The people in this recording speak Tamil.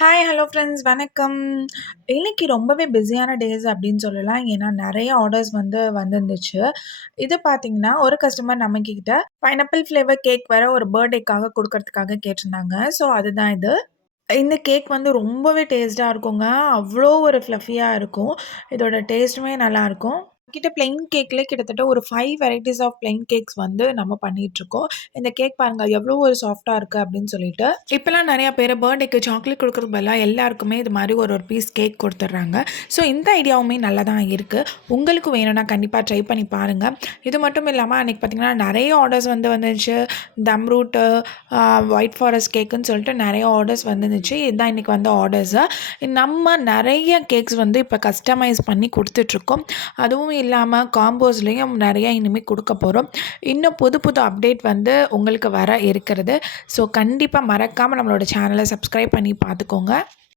ஹாய், ஹலோ ஃப்ரெண்ட்ஸ் வணக்கம். இன்னைக்கு ரொம்பவே பிஸியான டேஸ் அப்படின்னு சொல்லலாம். ஏன்னா நெறைய ஆர்டர்ஸ் வந்திருந்துச்சு. இது பார்த்தீங்கன்னா, ஒரு கஸ்டமர் நம்மகிட்ட பைனாப்பிள் ஃப்ளேவர் கேக் வேற ஒரு பர்த்டேக்காக குடுக்கறதுக்காக கேட்டிருந்தாங்க. ஸோ அதுதான் இது. இந்த கேக் ரொம்பவே டேஸ்ட்டா இருக்குங்க. அவ்ளோ ஒரு ஃப்ளஃபியா இருக்கும். இதோட டேஸ்ட்டுமே நல்லாயிருக்கும். கிட்ட பிளெயின் கேக்லயே கிட்டத்தட்ட ஒரு 5 வெரைட்டிஸ் ஆஃப் பிளெயின் கேக்ஸ் நம்ம பண்ணிட்டுருக்கோம். இந்த கேக் பாருங்க எவ்ளோ ஒரு சாஃப்ட்டா இருக்கு அப்படின்னு சொல்லிட்டு. இப்பலாம் நெறைய பேரு பர்த்டேக்கு சாக்லேட் குடுக்குறதுக்கு பதிலா எல்லாருக்குமே இது மாரி ஒரு பீஸ் கேக் குடுத்துடுறாங்க. ஸோ இந்த ஐடியாவுமே நல்லா தான் இருக்கு. உங்களுக்கு வேணும்னா கண்டிப்பா ட்ரை பண்ணி பாருங்க. இது மட்டும் இல்லாம அன்னைக்கு பார்த்தீங்கன்னா, நெறைய ஆர்டர்ஸ் வந்துச்சு. தம் ரூட்டு, ஒயிட் ஃபாரஸ்ட் கேக்குன்னு சொல்லிட்டு நெறைய ஆர்டர்ஸ் வந்துருந்துச்சு. இதுதான் இன்னைக்கு வந்த ஆர்டர்ஸு. நம்ம நெறைய கேக்ஸ் இப்ப கஸ்டமைஸ் பண்ணி குடுத்துட்ருக்கோம். அதுவும் இல்லாம காம்போஸ்லயும் நெறைய இனிமே குடுக்க போறோம். இன்னும் புது புது அப்டேட் உங்களுக்கு வர இருக்கிறது. ஸோ கண்டிப்பா மறக்காம நம்மளோட சேனல சப்ஸ்கிரைப் பண்ணி பார்த்துக்கோங்க.